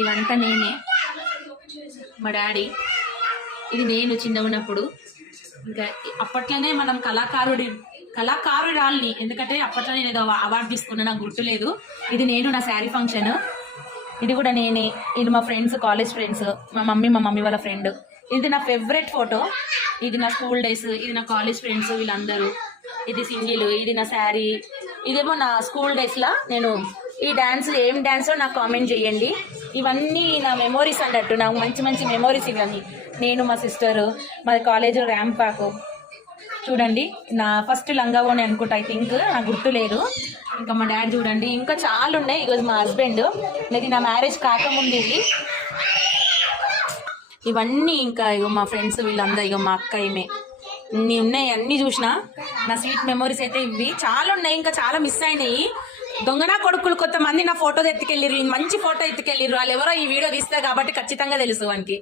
ఇవంతా నేనే, మా డాడీ. ఇది నేను చిన్న ఉన్నప్పుడు. ఇంకా అప్పట్లోనే మనం కళాకారురాల్ని, ఎందుకంటే అప్పట్లో నేను ఏదో అవార్డు తీసుకున్నా, నాకు గుర్తులేదు. ఇది నేను నా శారీ ఫంక్షన్. ఇది కూడా నేనే. ఇది మా ఫ్రెండ్స్, కాలేజ్ ఫ్రెండ్స్, మా మమ్మీ వాళ్ళ ఫ్రెండ్. ఇది నా ఫేవరెట్ ఫోటో. ఇది నా స్కూల్ డేస్, ఇది నా కాలేజ్ ఫ్రెండ్స్ వీళ్ళందరూ. ఇది సింగిల్, ఇది నా శారీ. ఇదేమో నా స్కూల్ డేస్లో నేను ఈ డ్యాన్స్, ఏం డ్యాన్సో నాకు కామెంట్ చేయండి. ఇవన్నీ నా మెమోరీస్ అన్నట్టు, నాకు మంచి మంచి మెమోరీస్ ఇవన్నీ. నేను, మా సిస్టరు, మా కాలేజ్ ర్యాంపాకు. చూడండి, నా ఫస్ట్ లంగావోని అనుకుంటా, ఐ థింక్, నాకు గుర్తులేదు. ఇంకా మా డాడీ చూడండి, ఇంకా చాలా ఉన్నాయి. ఈరోజు మా హస్బెండ్, ఇది నా మ్యారేజ్ కాకముందు. ఇవన్నీ ఇంకా ఇగో మా ఫ్రెండ్స్ వీళ్ళందరూ, ఇగో మా అక్క, ఈమె. ఇన్ని ఉన్నాయి, అన్నీ చూసినా. నా స్వీట్ మెమోరీస్ అయితే ఇవి చాలా ఉన్నాయి. ఇంకా చాలా మిస్ అయినాయి. దొంగనా కొడుకులు కొంతమంది నా ఫోటో ఎత్తుకెళ్ళిర్రు, మంచి ఫోటో ఎత్తుకెళ్ళిర్రు. వాళ్ళు ఎవరో ఈ వీడియో తీస్తారు కాబట్టి ఖచ్చితంగా తెలుసు వానికి.